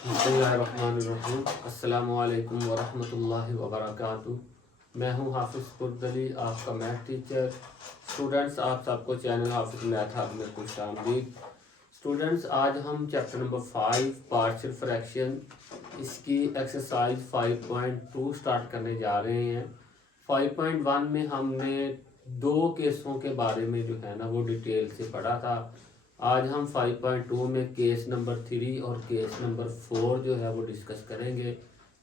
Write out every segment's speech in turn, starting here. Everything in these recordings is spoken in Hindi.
बिस्मिल्लाहिर्रहमानिर्रहीम। अस्सलामुअलैकुम वरहमतुल्लाहि वबरकातुहू। मैं हूँ हाफिज़ कुर्दली, आपका मैथ टीचर। स्टूडेंट्स, आप सबको चैनल हाफिज़ मैथ हब में खुशामदीद। स्टूडेंट्स, आज हम चैप्टर नंबर 5 पार्शियल फ्रैक्शन इसकी एक्सरसाइज 5.2 स्टार्ट करने जा रहे हैं। 5.1 में हमने दो केसों के बारे में जो है ना वो डिटेल से पढ़ा था। आज हम 5.2 में केस नंबर 3 और केस नंबर 4 जो है वो डिस्कस करेंगे।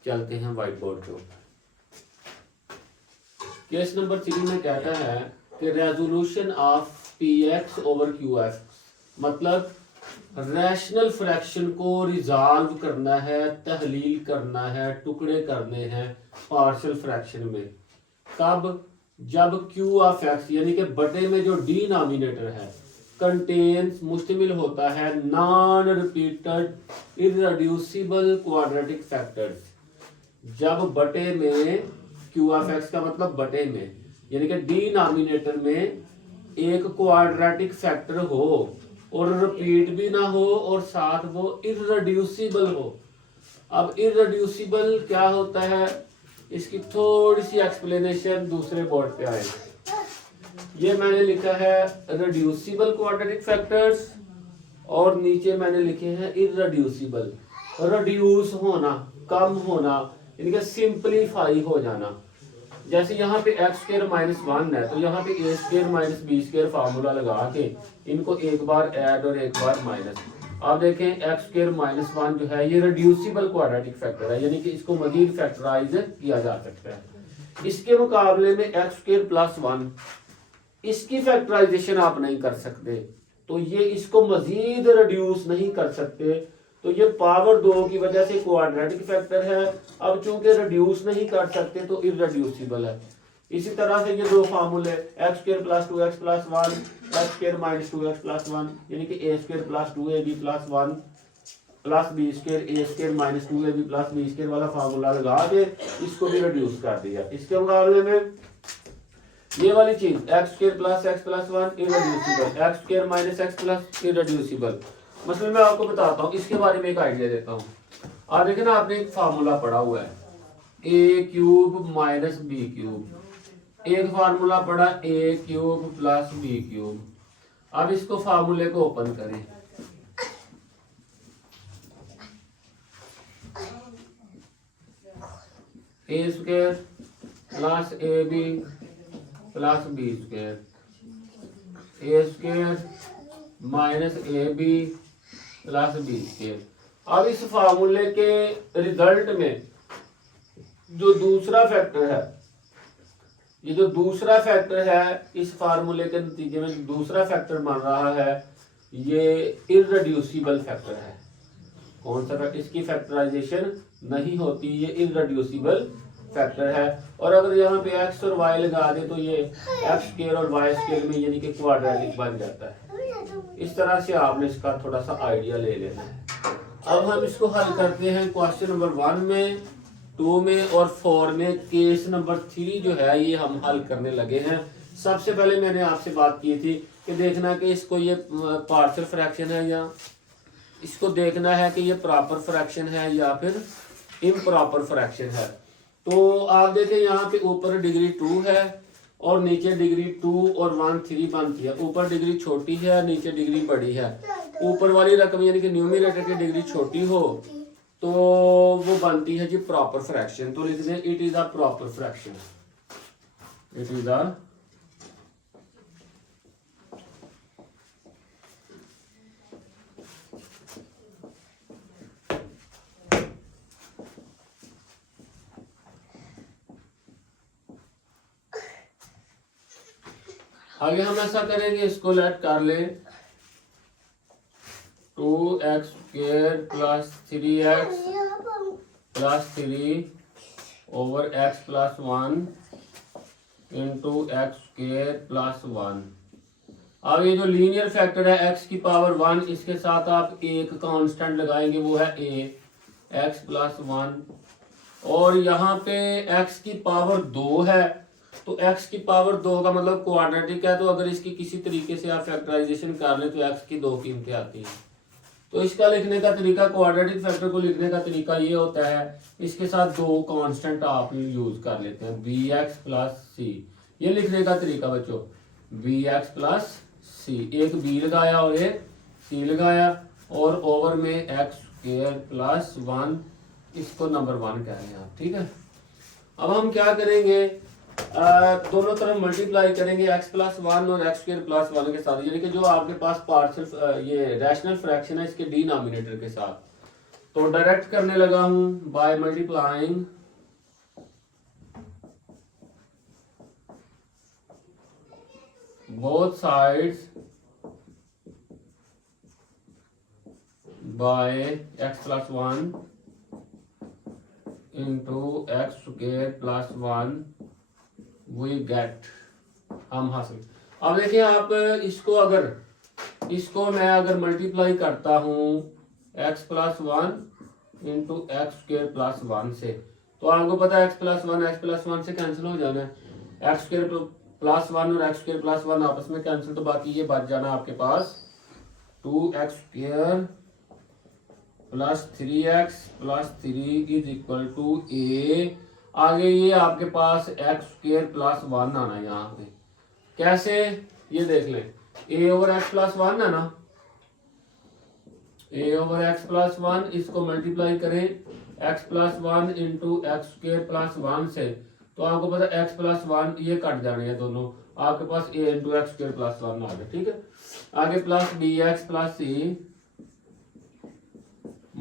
चलते हैं वाइट बोर्ड के ऊपर। केस नंबर 3 में कहता है कि resolution of P x over Q F, मतलब रैशनल फ्रैक्शन को रिजॉल्व करना है, तहलील करना है, टुकड़े करने हैं पार्शियल फ्रैक्शन में। कब? जब क्यू ऑफ एक्स यानी कि बटे में जो डिनोमिनेटर है कंटेन्स मुश्तमिल होता है नॉन रिपीटेड इररेड्यूसिबल क्वाड्रेटिक फैक्टर्स। जब बटे में क्यू ऑफ एक्स का मतलब बटे में यानी कि डिनोमिनेटर में एक क्वाड्रेटिक फैक्टर हो और रिपीट भी ना हो और साथ वो इररेड्यूसिबल हो। अब इररेड्यूसिबल क्या होता है, इसकी थोड़ी सी एक्सप्लेनेशन दूसरे बोर्ड पे आएगी। ये मैंने लिखा है रिड्यूसिबल क्वाड्रेटिक फैक्टर्स और नीचे मैंने लिखे हैं इररेड्यूसिबल। रिड्यूस होना, कम होना, इनका सिंपलीफाई हो जाना। जैसे यहाँ पे एक्स स्क्वायर माइनस 1 है तो यहाँ पे a square minus b square formula लगा के इनको एक बार ऐड और एक बार माइनस। आप देखें एक्स स्क्वायर माइनस 1 जो है ये रिड्यूसिबल क्वाड्रेटिक फैक्टर है, यानी कि इसको मजीद फैक्टराइज किया जा सकता है। इसके मुकाबले में एक्स स्क्वायर प्लस 1 इसकी फैक्टराइजेशन आप नहीं कर सकते, तो ये इसको मजीद रिड्यूस नहीं कर सकते, तो ये पावर 2 की वजह से क्वाड्रेटिक फैक्टर है। अब चूंकि रिड्यूस नहीं कर सकते तो इररेड्यूसिबल है। इसी तरह से ये दो फार्मूले x square plus 2x plus 1 x square minus 2x plus 1 यानी कि a square plus 2ab plus 1 plus b square a square minus 2ab plus b square वाला फार्मूला लगा के इसको भी रिड्यूस कर दिया। इसके मुकाबले में ये वाली चीज x square plus x plus 1 irreducible, x square minus x plus irreducible. मतलब मैं आपको बताता हूँ, इसके बारे में एक आइडिया देता हूँ। आप देखें ना, आपने एक फार्मूला पढ़ा हुआ है a cube minus b cube, एक फार्मूला पढ़ा a cube plus b cube. अब इसको फार्मूले को ओपन करें, a square plus a b plus b square, a square minus a b plus b square. अब इस फार्मूले के रिजल्ट में जो दूसरा फैक्टर है, ये जो दूसरा फैक्टर है इस फार्मूले के नतीजे में दूसरा फैक्टर बन रहा है, ये इररेड्यूसिबल फैक्टर है। कौन सा फैक्टर? इसकी फैक्टराइजेशन नहीं होती, ये इररेड्यूसिबल फैक्टर है। और अगर यहाँ पे x और y लगा दे तो ये एक्स स्क्वायर और वाई स्क्वायर में यानी कि क्वाड्रेटिक बन जाता है। इस तरह से आपने इसका थोड़ा सा आइडिया ले लेना है। अब हम इसको हल करते हैं क्वेश्चन नंबर 1 में, 2 में और 4 में। केस नंबर 3 जो है ये हम हल करने लगे हैं। सबसे पहले मैंने आपसे बात की थी कि देखना कि इसको ये पार्शियल फ्रैक्शन है या इसको देखना है कि ये प्रॉपर फ्रैक्शन है या फिर इम्प्रॉपर फ्रैक्शन है। तो आप देखें यहाँ पे ऊपर डिग्री 2 है और नीचे डिग्री 2 और 1 3 बनती है। ऊपर डिग्री छोटी है, नीचे डिग्री बड़ी है। ऊपर वाली रकम यानी कि न्यूमरेटर की डिग्री छोटी हो तो वो बनती है जी प्रॉपर फ्रैक्शन। तो लिख दें it is a proper fraction, it is अ आगे हम ऐसा करेंगे, इसको लेट कर ले 2x square plus 3x plus 3 over x plus 1 into x square plus 1। अब ये जो लीनियर फैक्टर है x की पावर 1, इसके साथ आप एक कांस्टेंट लगाएंगे, वो है a x प्लस 1। और यहाँ पे x की पावर 2 है तो x की पावर 2 का मतलब क्वाड्रेटिक है, तो अगर इसकी किसी तरीके से आप फैक्टराइजेशन कर लें तो x की 2 कीमतें आती हैं। तो इसका लिखने का तरीका, क्वाड्रेटिक फैक्टर को लिखने का तरीका ये होता है, इसके साथ दो कांस्टेंट आप यूज कर लेते हैं, बी एक्स प्लस सी। ये लिखने का तरीका बच्चों, बी एक्स प्लस सी, एक बी लगाया और एक सी लगाया, और ओवर में एक्स स्क्वायर प्लस 1, इसको नंबर 1 कह रहे हैं आप, ठीक है। अब हम क्या करेंगे, दोनों तरफ मल्टीप्लाई करेंगे x प्लस 1 और एक्स स्क्वायर प्लस 1 के साथ, यानी कि जो आपके पास पार्शियल ये रैशनल फ्रैक्शन है इसके डिनोमिनेटर के साथ। तो डायरेक्ट करने लगा हूं by multiplying both sides by x plus 1 into x square plus 1 we get, हम हासिल। अब देखिए आप इसको मैं अगर मल्टीप्लाई करता हूं x plus 1 into x square plus 1 से, तो आपको पता है x प्लस 1 से कैंसिल हो जाना है, एक्स स्क्वायर प्लस 1 और एक्स स्क्वायर प्लस 1 आपस में कैंसिल, तो बाकी ये बच जाना आपके पास 2x square plus 3x plus 3 is equal to a. आगे ये आपके पास एक्स स्क्वायर प्लस 1 आना है यहाँ पे, कैसे ये देख लें, ए ओवर एक्स प्लस 1 है ना, ए ओवर एक्स प्लस 1, इसको मल्टीप्लाई करें x plus 1 into x square plus 1 से, तो आपको पता है एक्स प्लस 1 ये कट जाने हैं दोनों, आपके पास a into x square plus 1 आ गया, ठीक है। आगे plus B x plus c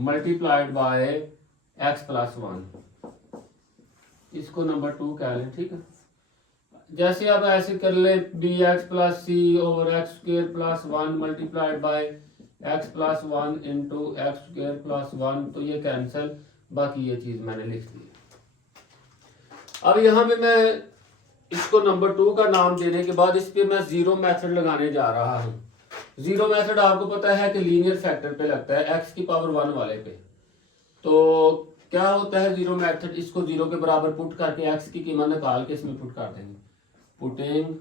multiplied by x plus 1, इसको नंबर 2 कह लें, ठीक है। जैसे आप ऐसे कर ले, b x plus c over x square plus 1 multiplied by x plus 1 into x square plus 1, तो ये कैंसिल, बाकी ये चीज मैंने लिख दी। अब यहाँ पे मैं इसको नंबर 2 का नाम देने के बाद इस पे मैं जीरो मेथड लगाने जा रहा हूँ। जीरो मेथड आपको पता है कि लीनियर फैक्टर पे लगता है, एक्स की पावर 1 वाले पे। तो क्या होता है जीरो मेथड, इसको जीरो के बराबर पुट करके एक्स की कीमत निकाल के इसमें पुट कर देंगे, putting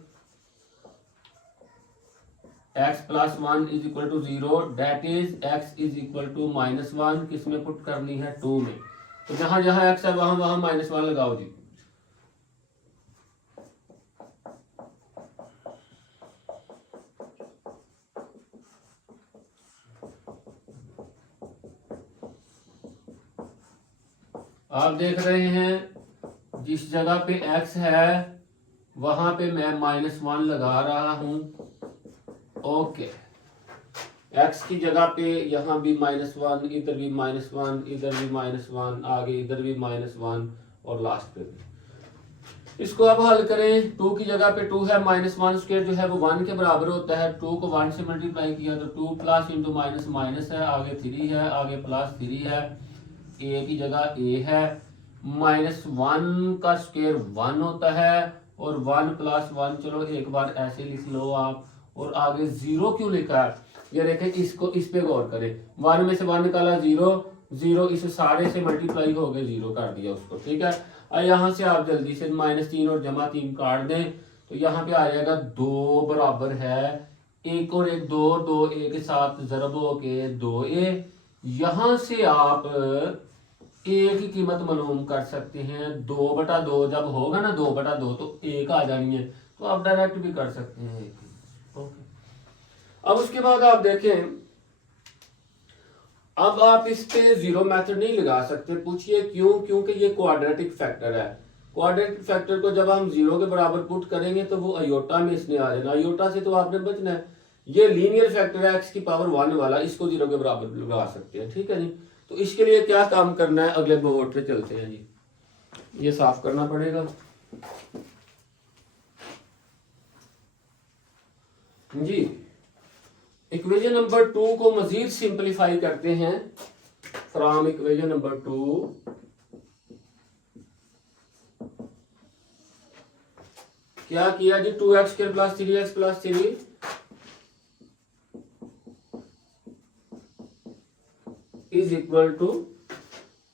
x plus 1 is equal to 0, that is x is equal to -1, किसमें पुट करनी है 2 में, तो जहां जहां एक्स है वहां वहां -1 लगाओ जी। आप देख रहे हैं जिस जगह पे x है वहां पे मैं -1 लगा रहा हूं, ओके। x की जगह पे यहाँ भी -1, इधर भी -1, इधर भी -1, आगे इधर भी -1 और लास्ट पे भी। इसको अब हल करें, 2 की जगह पे 2 है, -1 स्क्वायर जो है वो 1 के बराबर होता है, 2 को 1 से मल्टीप्लाई किया तो 2 प्लस इंटू माइनस माइनस है, आगे 3 है, आगे प्लस 3 है, ए की जगह ए है, -1 का स्क्वायर 1 होता है, और 1 प्लस 1, चलो एक बार ऐसे लिख लो आप, और आगे 0 क्यों लिखा है, ये देखें, इसको इस पे गौर करें, 1 में से 1 निकाला 0, 0 इस सारे से मल्टीप्लाई हो गए, 0 कर दिया उसको, ठीक है। और यहाँ से आप जल्दी से -3 और -3 काट दें, तो यहाँ पे आ जाएगा 2 बराबर है 1 और 1 2, 2 a के साथ जरब हो के 2a। यहाँ से आप a की कीमत मालूम कर सकते हैं, 2/2 जब होगा ना 2/2 तो 1 आ जानी है, तो आप डायरेक्ट भी कर सकते हैं, ओके। अब उसके बाद आप देखें, अब आप इस पे जीरो मेथड नहीं लगा सकते, पूछिए क्यों, क्योंकि ये क्वाड्रेटिक फैक्टर है। क्वाड्रेटिक फैक्टर को जब हम 0 के बराबर पुट करेंगे तो वो अयोटा में इसने आ जाना, अयोटा से तो आपने बचना है। ये लीनियर फैक्टर है एक्स की पावर 1 वाला, इसको 0 के बराबर लगा सकते हैं, ठीक है जी। तो इसके लिए क्या काम करना है, अगले बोर्ड पे चलते हैं जी, ये साफ करना पड़ेगा जी। इक्वेशन नंबर 2 को मजीद सिंपलीफाई करते हैं, फ्रॉम इक्वेशन नंबर 2 क्या किया जी, 2x square plus 3x plus 3 is equal to,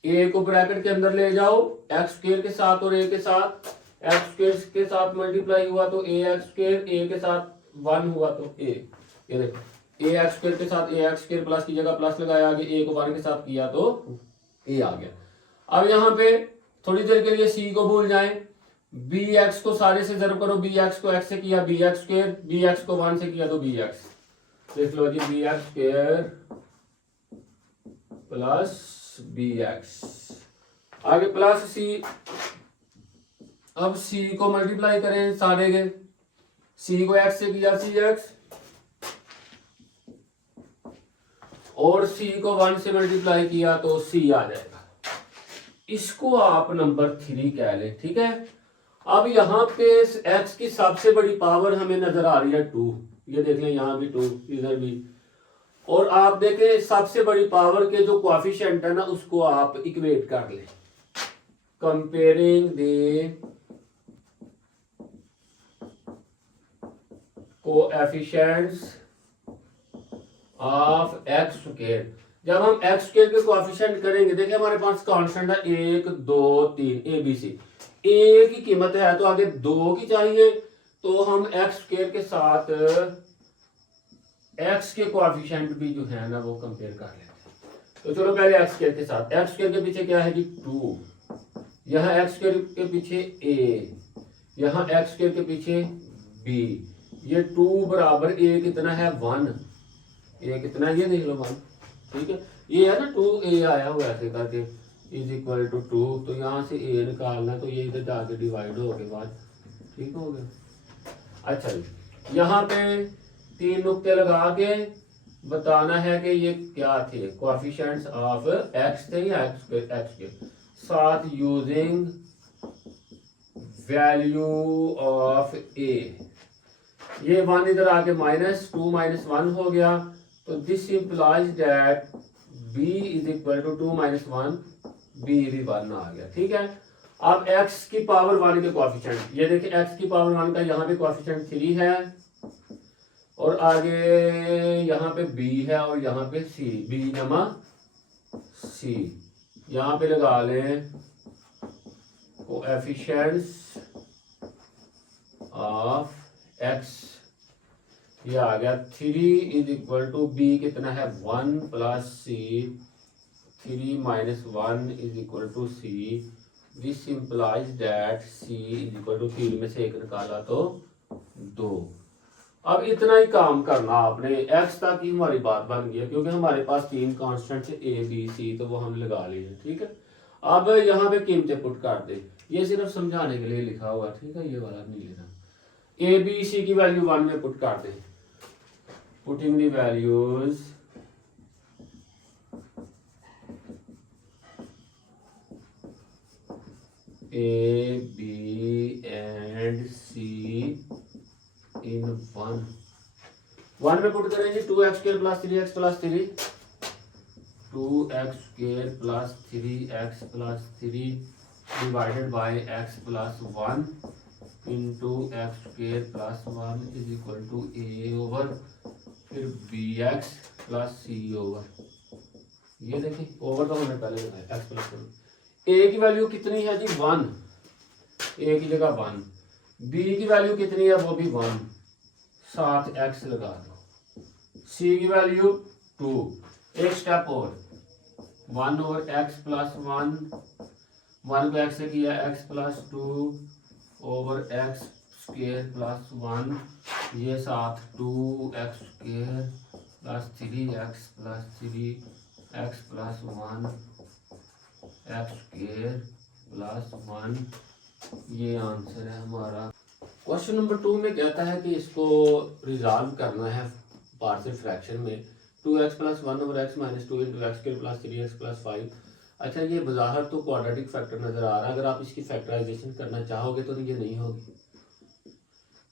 a को ब्रैकेट के अंदर ले जाओ, एक्स स्क्वायर के साथ और ए के साथ, एक्स स्क्वायर के साथ मल्टीप्लाई हुआ तो ए एक्स स्क्वायर, ए के साथ 1 हुआ तो ए, ये देखो ए एक्स स्क्वायर के साथ ए एक्स स्क्वायर प्लस की जगह प्लस लगाया, आगे ए को 1 के साथ किया तो ए आ गया। अब यहाँ पे थोड़ी देर के लिए सी को भूल जाएं, बी एक्स को सारे से जरूर करो, बी एक्स को एक्स से किया B X square, B X को 1 से किया तो बी एक्स, देख लो जी B X square plus B X, आगे प्लस सी। अब सी को मल्टीप्लाई करें सारे के, सी को एक्स से किया सी एक्स, और सी को 1 से मल्टीप्लाई किया तो सी आ जाएगा। इसको आप नंबर 3 कह लें, ठीक है। अब यहाँ पे x की सबसे बड़ी पावर हमें नजर आ रही है 2, ये देख लें यहाँ भी 2, इधर भी, और आप देखें सबसे बड़ी पावर के जो कोएफिशिएंट है ना उसको आप इक्वेट कर लें, comparing the coefficients of x square. जब हम एक्स स्क्वायर के कोएफिशिएंट करेंगे, देखिए हमारे पास कांस्टेंट है 1 2 3 ए बी सी, ए की कीमत है तो आगे 2 की चाहिए, तो हम एक्स स्क्वायर के साथ एक्स के कोएफिशिएंट भी जो है ना वो कंपेयर कर लेते हैं। तो चलो पहले एक्स स्क्वायर के साथ, एक्स स्क्वायर के पीछे क्या है जी 2, यहाँ एक्स स्क्वायर के पीछे ए, यहाँ एक्स स्क्वायर के पीछे बी, ये 2 बराबर ए कितना है 1, ए कितना है ये देख लो 1, ठीक है। ये है ना 2a आया हुआ ऐसे करके इज इक्वल टू 2, तो यहाँ से a निकालना, तो ये इधर जाके डिवाइड हो के बाद ठीक हो गया। अच्छा जी, यहाँ पे 3 नुक्ते लगा के बताना है कि ये क्या थे, कोएफिशिएंट्स ऑफ x थे या x के साथ यूजिंग वैल्यू ऑफ a, ये 1 इधर आके -2 -1 हो गया, तो this implies that b is equal to 2 - 1, b भी 1 आ गया, ठीक है। अब x की पावर 1 के कोएफिशिएंट, ये देखिए x की पावर 1 का यहाँ पे कोएफिशिएंट 3 है, और आगे यहाँ पे b है और यहाँ पे c, b जमा c, यहाँ पे लगा लें कोएफिशिएंट्स ऑफ x, ये आ गया 3 इज इक्वल टू बी कितना है 1 plus c, 3 - 1 is equal to c, this implies that c is equal to 3 में से 1 निकाला तो 2। अब इतना ही काम करना आपने, एक्स तक ही हमारी बात बन गई है, क्योंकि हमारे पास 3 कांस्टेंट है ए बी सी, तो वो हम लगा लिए, ठीक है। अब यहाँ पे कीमतें पुट कर दे, ये सिर्फ समझाने के लिए लिखा हुआ, ठीक है, ये वाला नहीं लिखा। ए बी सी की वैल्यू 1 में पुट कर दे, putting the values A, B and C in 1 में पुट करेंगे 2x square plus 3x plus 3, 2x square plus 3x plus 3 divided by x plus 1 into x square plus 1 is equal to a over फिर bx प्लस c ओवर, ये देखिए ओवर तो हमने पहले लगाया x प्लस 1, a की वैल्यू कितनी है जी 1, a की जगह 1, b की वैल्यू कितनी है वो भी 1, साथ x लगा दो, c की वैल्यू 2, एक स्टेप और 1 ओवर x प्लस 1, 1 को x से किया x plus 2 over x square plus 1, ये साथ 2x square plus 3x plus 3x plus 1 x square plus 1, ये आंसर है हमारा। क्वेश्चन नंबर 2 में कहता है कि इसको रिजॉल्व करना है पार्शियल फ्रैक्शन में, 2x plus 1 over x minus 2 into x square plus 3x plus 5। अच्छा, ये बाहर तो क्वाड्रेटिक फैक्टर नजर आ रहा है, अगर आप इसकी फैक्टराइजेशन करना चाहोगे तो ये नहीं होगी,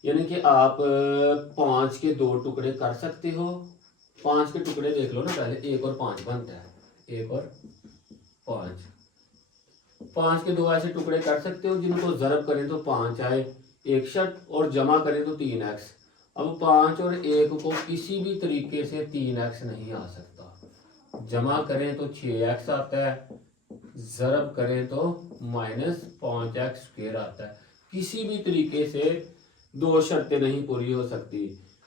यानी कि आप 5 के 2 टुकड़े कर सकते हो, 5 के टुकड़े देख लो ना पहले, 1 और 5 बनता है, 1 और 5 के 2 ऐसे टुकड़े कर सकते हो जिनको ज़रब करें तो 5 आए, 61 और जमा करें तो 3x। अब 5 और 1 को किसी भी तरीके से 3x नहीं आ सकता, जमा करें तो 6x आता है, ज़रब करें तो -5x स्क्वायर आता है, किसी भी तरीके से 2 शर्तें नहीं पूरी हो सकती।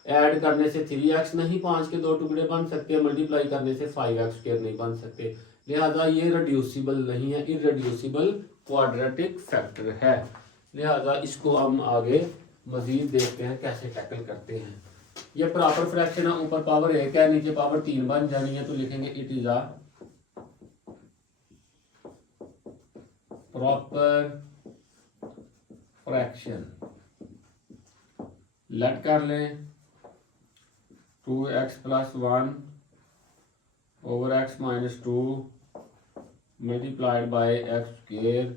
ऐड करने से 3x नहीं 5 के 2 टुकड़े बन सकते, मल्टीप्लाई करने से 5x² नहीं बन सकते, लिहाजा ये रिड्यूसिबल नहीं है, इररेड्यूसिबल क्वाड्रेटिक फैक्टर है। लिहाजा इसको हम आगे मजीद देखते हैं कैसे टैकल करते हैं। ये प्रॉपर फ्रैक्शन है, ऊपर पावर 1 है नीचे पावर 3 बन जानी है, तो लिखेंगे it is a proper fraction. Let कर लें 2x + 1 over x - 2 multiplied by x²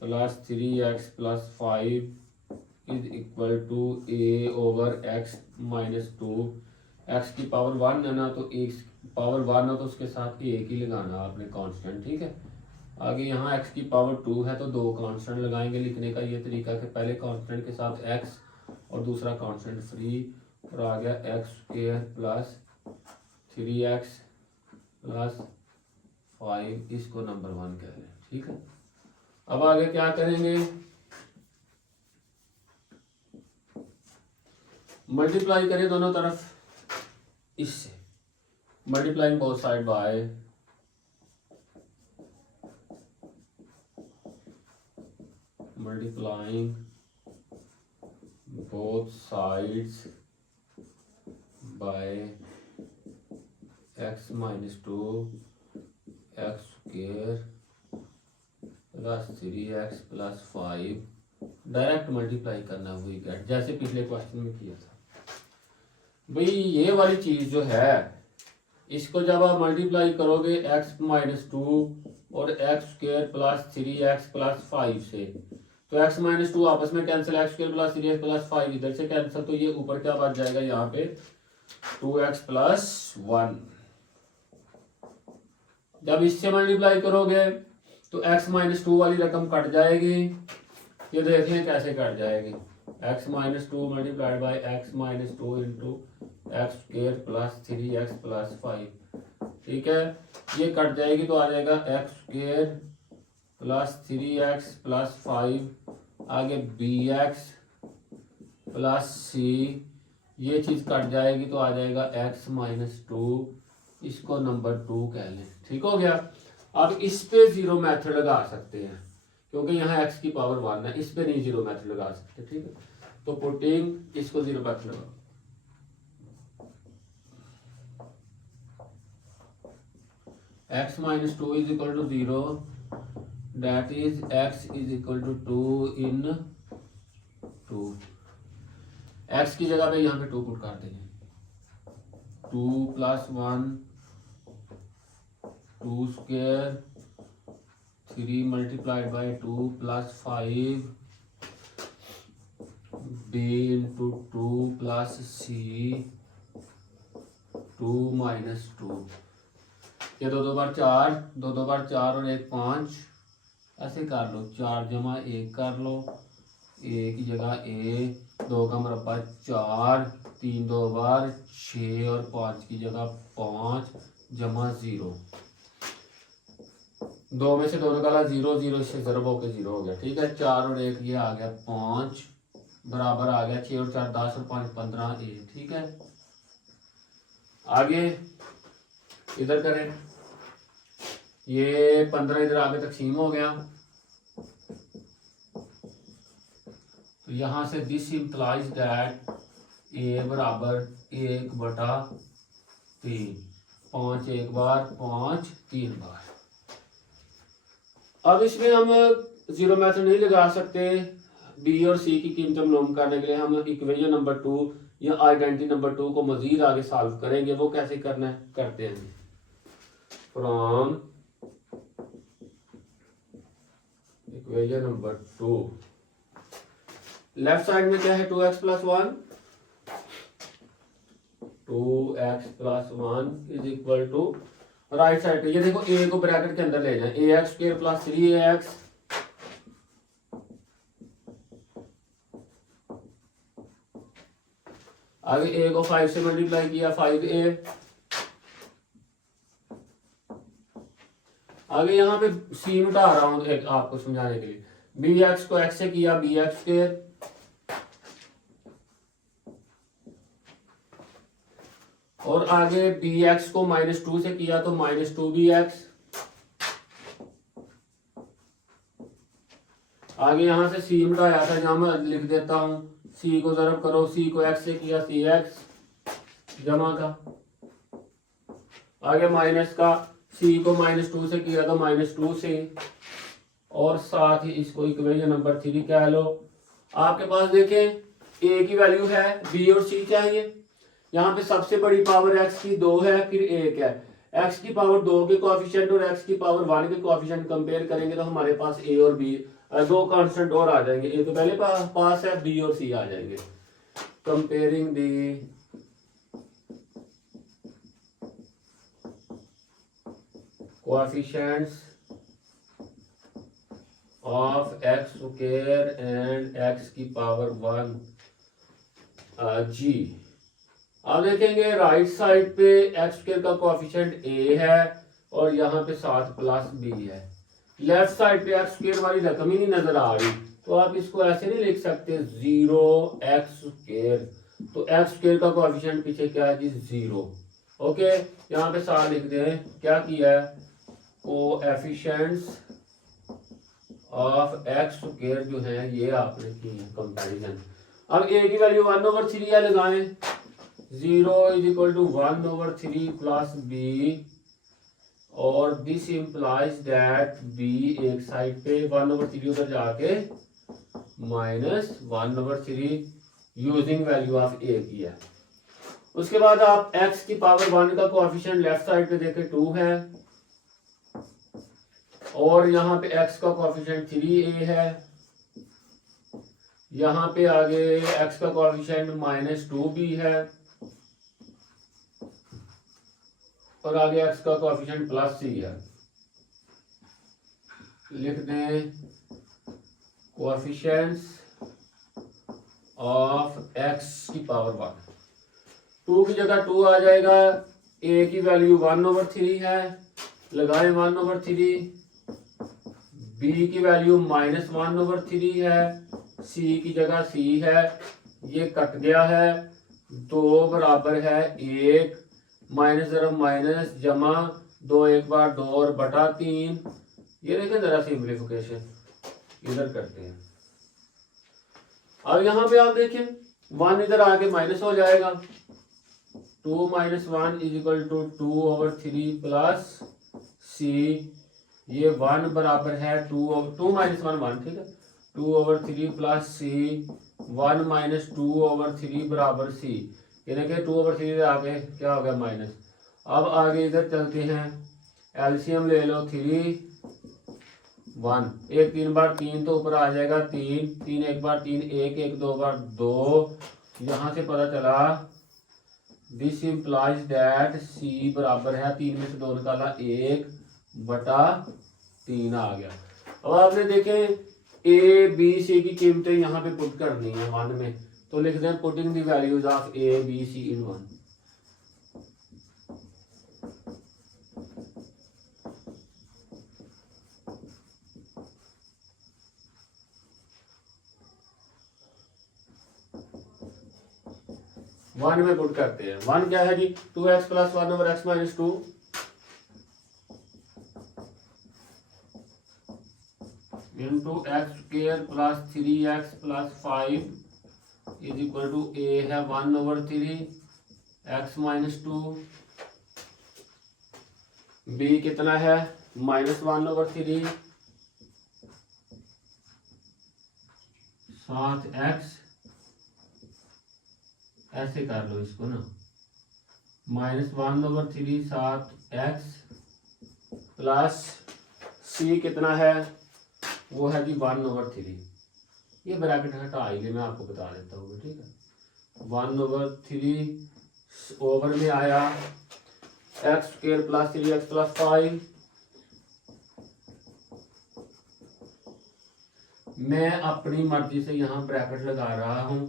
plus 3x plus 5 is equal to a over x - 2। x की पावर 1 है ना, तो x पावर 1 है तो उसके साथ a की लगाना आपने कांस्टेंट, ठीक है। आगे यहाँ x की पावर 2 है तो 2 कांस्टेंट लगाएंगे लिखने का ये तरीका कि पहले कांस्टेंट के साथ x और दूसरा कांस्टेंट फ्री, और आ गया x² plus 3x plus 5, इसको नंबर 1 कह रहे हैं, ठीक है। अब आगे क्या करेंगे, मल्टीप्लाई करें दोनों तरफ इससे, multiplying both side by multiplying both sides by x - 2 x² plus 3x plus 5, direct multiply करना हुई गेट, जैसे पिछले क्वेश्चन में किया था। भाई ये वाली चीज जो है इसको जब आप मल्टीप्लाई करोगे x - 2 और x² plus 3x plus 5 से, तो x - 2 आपस में cancel, x² plus 3x plus 5 इधर से कैंसिल, तो ये ऊपर क्या बच जाएगा यहाँ पे 2x plus 1। जब इससे मल्टीप्लाई करोगे तो x - 2 वाली रकम कट जाएगी, ये देखें कैसे कट जाएगी, x - 2 multiplied by x - 2 into x² plus 3x plus 5, ठीक है। ये कट जाएगी तो आ जाएगा x² plus 3x plus 5, आगे bx plus c, ये चीज कट जाएगी तो आ जाएगा x - 2, इसको नंबर 2 कह लें, ठीक हो गया। अब इस पे जीरो मेथड लगा सकते हैं क्योंकि यहाँ x की पावर 1 है, इस पे नहीं जीरो मेथड लगा सकते, ठीक है। तो पुटिंग इसको जीरो मेथड लगा, x - 2 is equal to 0, that is x is equal to 2 in 2, x की जगह पे यहाँ पे 2 पुट कर देंगे, 2 plus 1 2 square 3 multiplied by 2 plus 5 b into 2 plus c 2 minus 2, ये 2 2 बार 4, 2 2 बार 4 और 1 5, ऐसे कर लो, 4 जमा 1 कर लो, a की जगह a, 2 का मरब्बा 4, 3 2 बार 6 और 5 की जगह 5 जमा 0, 2 में से 2 निकाला 0 0 इससे ज़रब होकर 0 हो गया, ठीक है। 4 और 1 ये आ गया 5, बराबर आ गया 6 और 4 10 और 5 15 a, ठीक है। आगे इधर करें, ये 15 इधर आगे तकसीम हो गया, तो यहाँ से दिस इम्प्लाइज दैट a बराबर 1/3, 5 एक बार 5 3 बार। अब इसमें हम जीरो मेथड नहीं लगा सकते, बी और सी की कीमत मालूम करने के लिए हम इक्वेशन नंबर 2 या आइडेंटिटी नंबर 2 को मजीद आगे सॉल्व करेंगे। वो कैसे करना है, करते हैं। From equation number 2 left side में क्या है 2x plus 1, 2x plus 1 is equal to right side पे, ये देखो a को ब्रैकेट के अंदर ले जाए, ax² plus 3ax आगे a को 5 से मल्टीप्लाई किया 5a, आगे यहाँ पे c मिटा रहा हूं एक आपको समझाने के लिए, bx को x से किया bx², और आगे bx को -2 से किया तो -2bx। आगे यहां से c मिटाया था, जहां मैं लिख देता हूं, c को ज़रब करो, c को x से किया cx जमा का। आगे माइनस का, c को -2 से किया तो -2 से, और साथ ही इसको इक्वेशन नंबर 3 कह लो। आपके पास देखें a की वैल्यू है, b और c चाहिए। यहाँ पे सबसे बड़ी पावर x की 2 है, फिर 1 है। x की पावर 2 के कोएफिशिएंट और x की पावर 1 के कोएफिशिएंट कंपेयर करेंगे तो हमारे पास a और b दो कांस्टेंट और आ जाएंगे। a तो पहले पास है, b और c आ जाएंगे। Comparing the coefficients of x square and x की पावर 1 g। अब देखेंगे राइट साइड पे एक्स स्क्वायर का कोएफिशिएंट a है और यहाँ पे साथ प्लस b है। लेफ्ट साइड पे एक्स स्क्वायर वाली रकम ही नहीं नजर आ रही, तो आप इसको ऐसे नहीं लिख सकते 0x²। तो एक्स स्क्वायर का कोएफिशिएंट पीछे क्या है जी 0। ओके, यहाँ पे साथ लिख दें क्या किया है, कोएफिशिएंट्स ऑफ एक्स स्क्वायर जो है ये आपने की है कंपैरिजन। अब a की वैल्यू 1/3 है, लगाएं 0 = 1/3 प्लस b, और दिस इंप्लाइज दैट b एक साइड पे 1/3 उधर जाके -1/3 यूजिंग वैल्यू ऑफ a किया। उसके बाद आप x की पावर 1 का कोएफिशिएंट लेफ्ट साइड पे देखें 2 है, और यहाँ पे x का कोएफिशिएंट 3a है। यहाँ पे आगे x का कोएफिशिएंट -2b है, और आगे x का कोएफिशिएंट +c है। लिख दें कोएफिशिएंट्स ऑफ x की पावर 1। 2 की जगह 2 आ जाएगा, a की वैल्यू 1/3 है, लगाएं 1/3, b की वैल्यू -1/3 है, c की जगह c है, ये कट गया है, 2 बराबर है 1, माइनस ज़रब माइनस जमा 2 एक बार 2 और बटा 3। ये देखें जरा सिंप्लीफिकेशन इधर करते हैं। अब यहाँ पे आप देखें 1 इधर आके माइनस हो जाएगा, 2 - 1 = 2/3 प्लस c, ये 1 बराबर है 2 - 1 1, ठीक है, 2/3 प्लस c, 1 - 2/3 बराबर c। ये देखिए 2/3 आगे क्या हो गया माइनस। अब आगे इधर चलते हैं, एलसीएम ले लो 3 1, 1 3 बार 3 तो ऊपर आ जाएगा 3, 3 एक बार 3 1, 1 2 बार 2। यहाँ से पता चला दिस इंप्लाइज दैट c बराबर है 3 में से 2 निकाला 1/3 आ गया। अब आपने देखें a b c की कीमतें यहाँ पे पुट करनी है 1 में, तो लिख दें putting the values of a b c in 1। One में पुट करते हैं। 1 क्या है जी 2x + 1/x - 2 into x² + 3x + 5 = a है 1/3 x - 2। b कितना है -1/3 7x, ऐसे कर लो इसको ना, -1/3 7x प्लस c कितना है, वो है जी 1/3। ये ब्रैकेट हटा आएगी, मैं आपको बता देता हूँ, ठीक है। 1/3 ओवर में आया x² + 3x + 5। मैं अपनी मर्जी से यहाँ ब्रैकेट लगा रहा हूँ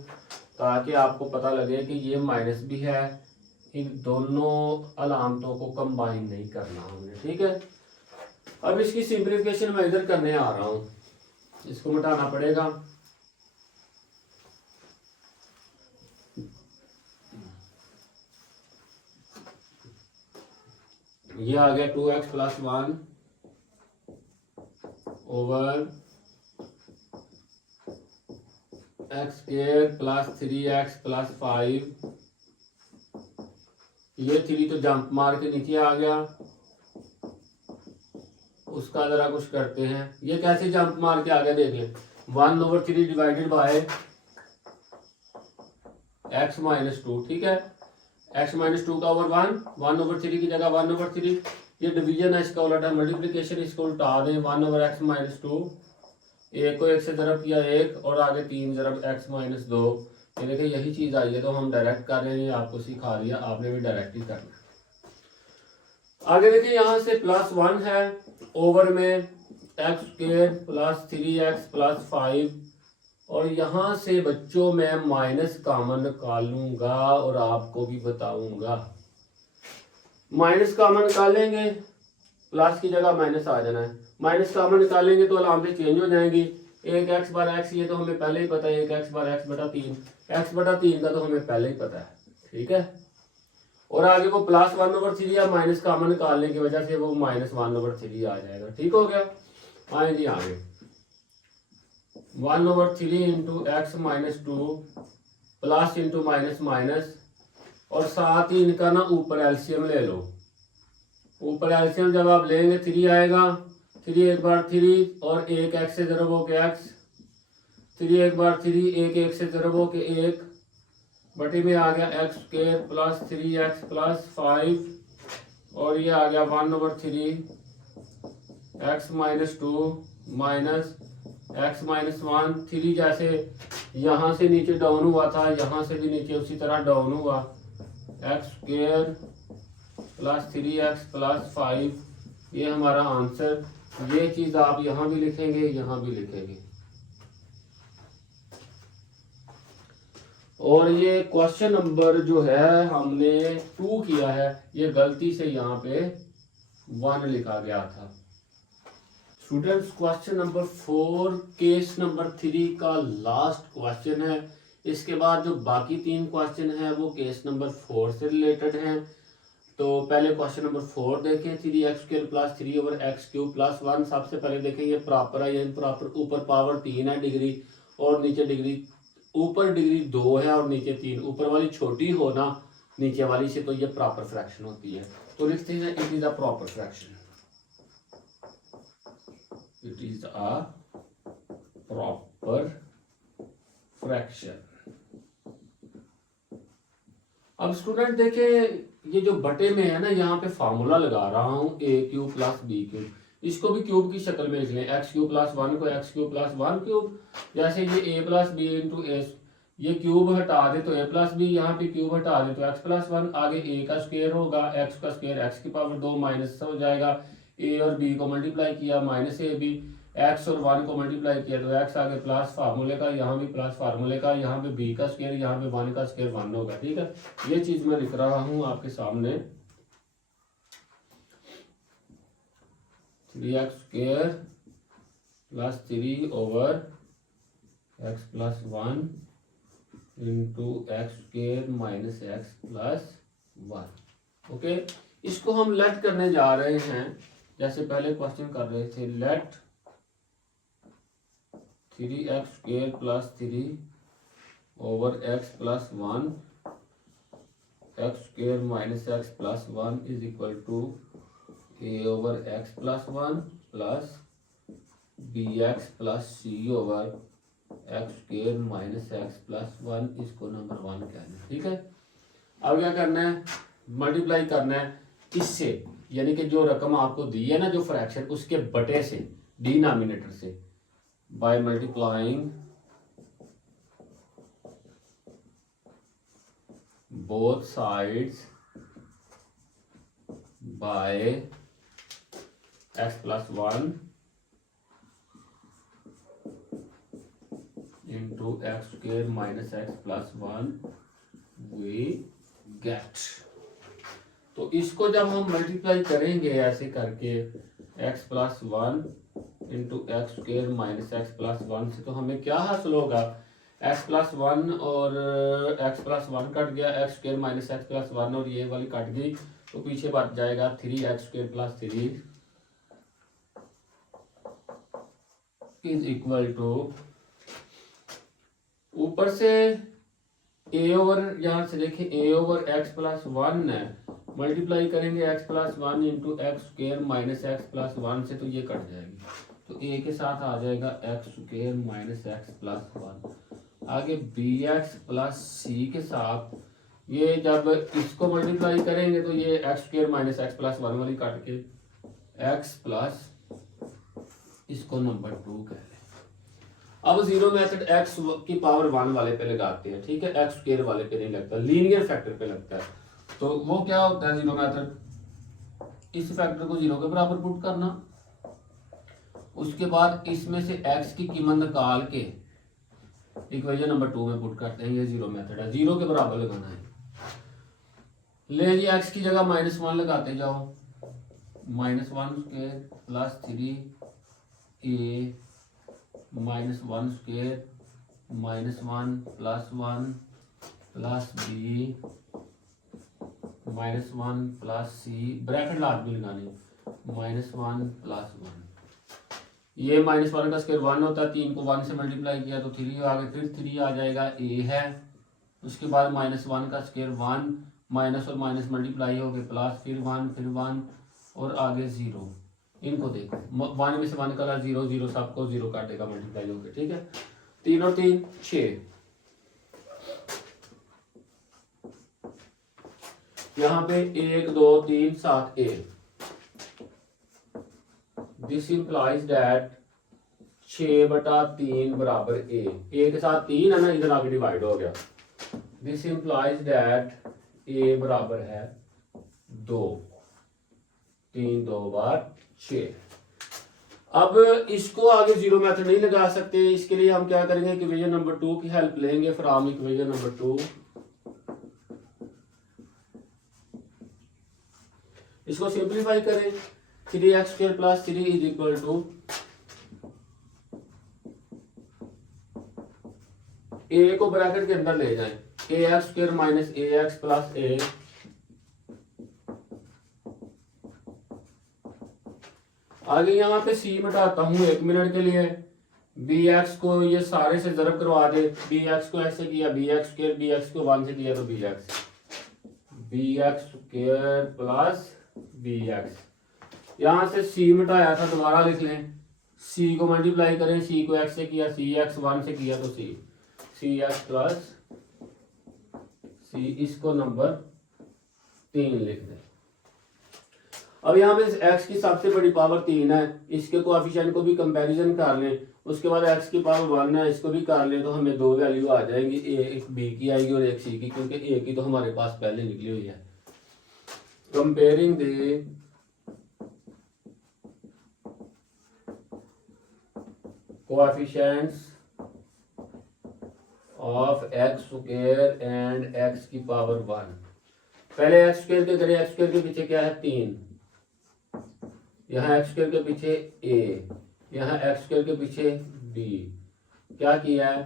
ताकि आपको पता लगे कि ये माइनस भी है, इन दोनों अलामतों को कंबाइन नहीं करना हमने, ठीक है। अब इसकी सिंप्लीफिकेशन मैं इधर करने आ रहा हूँ, इसको मिटाना पड़ेगा। ये आ गया 2x plus 1 over x square plus 3x plus 5। ये 3 तो जंप मार के नीचे आ गया, उसका जरा कुछ करते हैं। ये कैसे जंप मार के आ गया देख लें। 1/3 डिवाइडेड बाय x माइनस 2, ठीक है। x माइनस 2 का ओवर 1/3 की जगह 1/3। ये डिवीजन है, इसका उल्टा मल्टीप्लिकेशन, इसको उल्टा दें 1/x माइनस 2। एक को एक से ज़रब किया 1 और आगे 3 ज़रब x माइनस 2। ये देखिए यही चीज़ आई है, तो हम डायरेक्ट कर रहे हैं, आपको सिखा दिया, आपने भी डायरेक्ट ही करना है। आगे देखिए यहाँ से +1 है ओवर में x square plus 3x plus 5, और यहाँ से बच्चों मैं माइनस कॉमन निकालूंगा और आपको भी बताऊंगा। माइनस कॉमन निकालेंगे, प्लस की जगह माइनस आ जाना है। माइनस कॉमन निकालेंगे तो अलामतें चेंज हो जाएंगी। एक x बार x, ये तो हमें पहले ही पता है, एक x बार x बटा 3, x बटा 3 का तो हमें पहले ही पता है, ठीक है। और आगे वो +1/3 या माइनस कॉमन निकालने की वजह से वो -1/3 आ जाएगा, ठीक हो गया। आए जी आगे 1/3 into x minus 2 plus into minus minus, और साथ ही इनका ना ऊपर एलसीएम ले लो। ऊपर एलसीएम जब आप लेंगे 3 आएगा, 3 एक बार 3 और एक एक्स से ज़रब होके एक्स, 3 एक बार 3 एक से ज़रब होके 1 बटे में आ गया x square plus 3x plus 5, और ये आ गया 1/3 x minus 2 minus x minus 1। 3 जैसे यहाँ से नीचे डाउन हुआ था, यहाँ से भी नीचे उसी तरह डाउन हुआ, x square plus 3x plus 5। ये हमारा आंसर। ये चीज़ आप यहाँ भी लिखेंगे, यहाँ भी लिखेंगे। और ये क्वेश्चन नंबर जो है हमने 2 किया है, ये गलती से यहाँ पे 1 लिखा गया था। Students question number 4 case number 3 का लास्ट क्वेश्चन है। इसके बाद जो बाकी 3 क्वेश्चन हैं वो केस नंबर 4 से रिलेटेड हैं। तो पहले क्वेश्चन नंबर 4 देखें, 3x² प्लस 3/x³ प्लस 1। सबसे पहले देखें ये प्रॉपर है या इम्प्रॉपर। ऊपर पावर 3 है डिग्री और नीचे डिग्री, ऊपर डिग्री 2 है और नीचे 3। ऊपर वाली छोटी हो ना नीचे वाली से, तो ये प्रॉपर फ्रैक्शन होती है। तो लिखते हैं it is a proper fraction, it is a proper fraction. अब स्टूडेंट देखें, ये जो बटे में है ना, यहाँ पे फार्मूला लगा रहा हूं a³ प्लस b³। इसको भी क्यूब की शक्ल में लिख लें, x³ प्लस 1 को x³ प्लस 1³। जैसे ये a प्लस बी इंटू ए, ये क्यूब हटा दे तो a प्लस बी, यहाँ पे क्यूब हटा दे तो x प्लस 1। आगे a का स्क्वायर होगा, x का स्क्वायर x की पावर 2 माइनस हो जाएगा। a और b को मल्टीप्लाई किया माइनस ab, x और 1 को मल्टीप्लाई किया तो x आगे प्लस फार्मूले का, यहाँ भी प्लस फार्मूले का, यहाँ पे b का स्क्वायर, यहाँ पे 1 का स्क्वायर 1 होगा, ठीक है। ये चीज मैं लिख रहा हूँ आपके सामने, 3x² plus 3 over x plus 1 into x² minus x plus 1। Okay, इसको हम लेट करने जा रहे हैं, जैसे पहले क्वेश्चन कर रहे थे। Let 3x² plus 3 over x plus 1 x² minus x plus 1 is equal to a over x plus 1 plus bx plus c over x² minus x plus 1। इसको नंबर 1 कहना है, ठीक है। अब क्या करना है, मल्टीप्लाई करना है इससे, यानी कि जो रकम आपको दी है ना, जो फ्रैक्शन, उसके बटे से, डिनोमिनेटर से, by multiplying both sides by x plus 1 into x² minus x plus 1 we get. तो इसको जब हम मल्टीप्लाई करेंगे ऐसे करके x plus 1 into x² minus x plus 1 से, तो हमें क्या हासिल होगा, x प्लस 1 और x प्लस 1 कट गया, x² माइनस x प्लस 1 और ये वाली कट गई, तो पीछे बच जाएगा 3x² + 3 इज इक्वल टू, ऊपर से a ओवर, यहाँ से देखिए a ओवर x + 1 है, मल्टीप्लाई करेंगे x + 1 इंटू x² - x + 1 से, तो ये कट जाएगी, तो a के साथ आ जाएगा x² - x + 1। आगे bx + c के साथ ये जब इसको मल्टीप्लाई करेंगे तो ये x² - x + 1 वाली काट के x प्लस इसको नंबर 2 कह लें। अब जीरो मेथड x की पावर 1 वाले पे लगाते हैं, ठीक है, x² वाले पे नहीं लगता, लीनियर फैक्टर पे लगता है। तो वो क्या होता है जीरो मेथड, इस फैक्टर को 0 के बराबर पुट करना, उसके बाद इसमें से x की कीमत निकाल के इक्वेशन नंबर 2 में पुट करते हैं, ये जीरो मेथड है, 0 के बराबर लगाना है। ले जी x की जगह -1 लगाते जाओ, -1² + 3a -1² - 1 + 1 + b -1 + c, ब्रैकेट लाजमी लगानी, -1 + 1, ये -1 का स्क्वायर 1 होता है, 3 को 1 से मल्टीप्लाई किया तो 3 आ गया, फिर 3 आ जाएगा a है, उसके बाद -1 का स्क्वायर 1, माइनस और माइनस मल्टीप्लाई हो गए प्लस, फिर 1 और आगे 0, इनको देखो 1 में से 1 निकला 0 0, सबको 0 काटेगा मल्टीप्लाई हो गए, ठीक है, 3 और 3 6, यहाँ पे 1 2 3 7 a, दिस इंप्लाइज दैट 6/3 बराबर a के साथ 3 है ना, इधर आगे डिवाइड हो गया, दिस इंप्लाइज दैट a बराबर है 2, 3 2 बार 6। अब इसको आगे जीरो मेथड नहीं लगा सकते, इसके लिए हम क्या करेंगे, इक्वेशन नंबर 2 की हेल्प लेंगे, फ्रॉम इक्वेशन नंबर 2 इसको सिंप्लीफाई करें, 3x² + 3 is equal to a को ब्रैकेट के अंदर ले जाएं, ax² - ax + a आगे यहाँ पे c मिटाता हूँ 1 मिनट के लिए, bx को ये सारे से ज़रब करवा दे, bx को ऐसे किया bx², bx को 1 से किया तो bx, bx² + bx, यहाँ से c मिटाया था, दोबारा लिख लें, c को मल्टीप्लाई करें, c को x से किया, cx 1 से किया तो c, cx + c, इसको नंबर 3 लिख दें। अब यहाँ पे x की सबसे बड़ी पावर 3 है, इसके कोएफिशिएंट को भी कंपैरिजन कर लें, उसके बाद x की पावर 1 है, इसको भी कर लें, तो हमें 2 वैल्यू आ जाएंगी, एक b की आएगी और एक c की, क्योंकि a की तो हमारे पास पहले निकली हुई है। Comparing the coefficients of x² and x की पावर 1, पहले x² के करें, x² के पीछे क्या है 3, यहाँ x² के पीछे a, यहाँ x² के पीछे b, क्या किया है,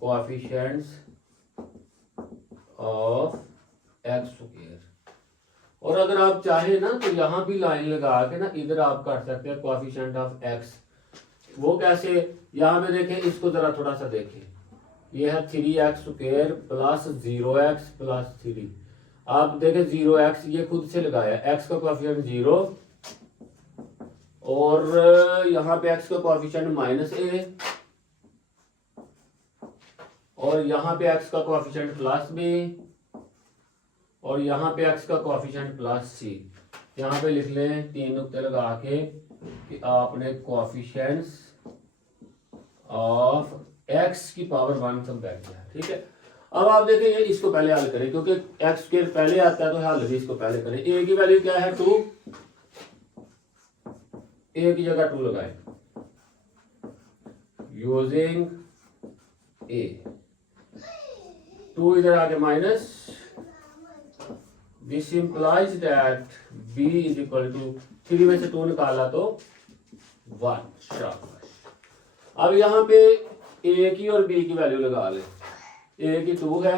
कोएफिशिएंट्स ऑफ x², और अगर आप चाहे ना तो यहाँ भी लाइन लगा के ना इधर आप कर सकते हैं कोएफिशिएंट ऑफ x, वो कैसे, यहाँ पे देखें, इसको जरा थोड़ा सा देखें, ये है 3x² + 0x + 3, आप देखें 0x ये खुद से लगाया, x का कोएफिशिएंट 0 और यहाँ पे x का कोएफिशिएंट -a और यहाँ पे x का कोएफिशिएंट +b और यहाँ पे x का कोएफिशिएंट +c, यहाँ पे लिख लें 3 नुक्ते लगा के कि आपने कोएफिशिएंट्स ऑफ x की पावर 1 कंपेयर किया, ठीक है। अब आप देखें ये इसको पहले हल करें, क्योंकि x² पहले आता है तो हल भी इसको पहले करें। a की वैल्यू क्या है 2, a की जगह 2 लगाएं यूजिंग a, 2 इधर आके minus, this implies that b is equal to 3 में से 2 निकाला तो 1, शाबाश। अब यहाँ पे a की और b की वैल्यू लगा ले, a की 2 है,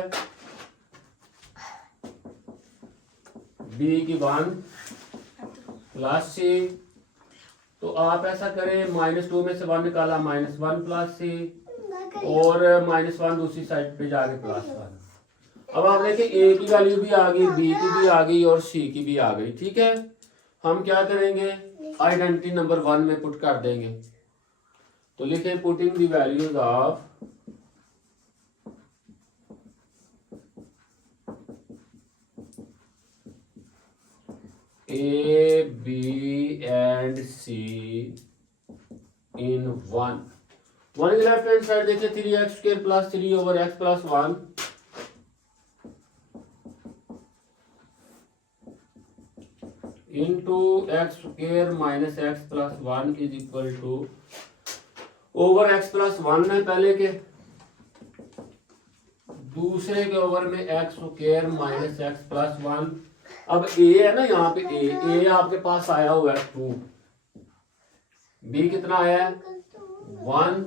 बी की 1 प्लस सी। तो आप ऐसा करें, -2 में से 1 निकाला, -1 प्लस सी, और -1 दूसरी साइड पे जाके +1। अब आप देखें ए की वैल्यू भी आ गई, बी की भी आ गई और सी की भी आ गई। ठीक है, हम क्या करेंगे, आइडेंटिटी नंबर 1 में पुट कर देंगे। तो लिखें putting the values of A B and C in 1 की लेफ्ट हैंड साइड देखिए 3x² + 3/x + 1 into x² - x + 1 is equal to over x + 1 है पहले के, दूसरे के ओवर में x² - x + 1। अब a है ना, यहाँ पे a आपके पास आया हुआ है 2, b कितना आया है 1,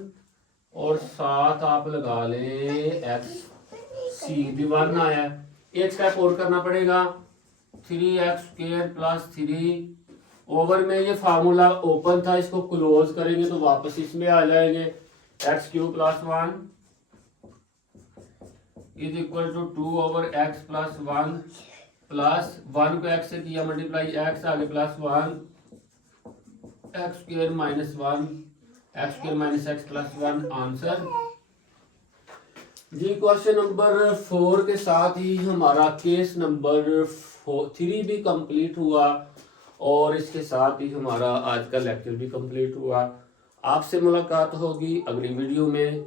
और साथ आप लगा ले x, c भी 1 आया है। एक स्टेप और करना पड़ेगा, 3x² + 3 ओवर में ये फार्मूला ओपन था, इसको क्लोज करेंगे तो वापस इसमें आ जाएंगे। x³ + 1 is equal to 2/x + 1 plus 1 को x से किया मल्टीप्लाई, x आगे +1 x² - 1 x² - x + 1 आंसर। जी क्वेश्चन नंबर 4 के साथ ही हमारा केस नंबर 3 भी कंप्लीट हुआ, और इसके साथ ही हमारा आज का लेक्चर भी कंप्लीट हुआ। आपसे मुलाकात होगी अगली वीडियो में।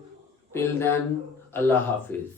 टिल देन अल्लाह हाफिज।